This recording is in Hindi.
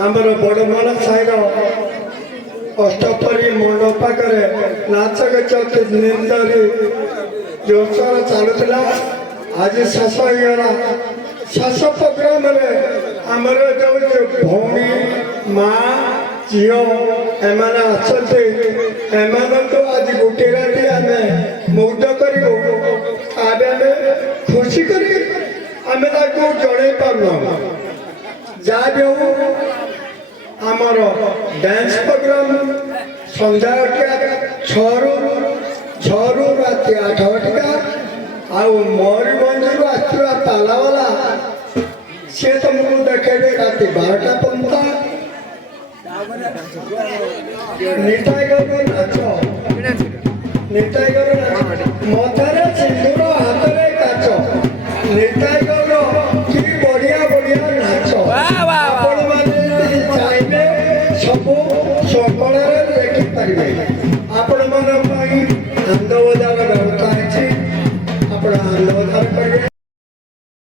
आमर बड़मला साईर अष्टपरी मंडप पाखे नाच गच निंदरी जोरसोर चलुला आज शेष होगा शेष प्रोग्राम आमर जो भौणी माँ झील एम आज आज गोटे राति आम मुग्ध कर खुशी कर जन पार्न जहाँ भी हो आमर डांस प्रोग्राम संध्या छू राति 8 आउ मयूरभंज आसवा तालावाला सी तुमको देखे राति 12टा पर्यंत निताईगौर नाच निताईगौर मथारे सिंदूर हाथ में काच निताईगौर कि बढ़िया बढ़िया नाच आपण मैंने चाहिए सब सकल देखिपारे आपण मान आनंद बजार व्यवस्था है।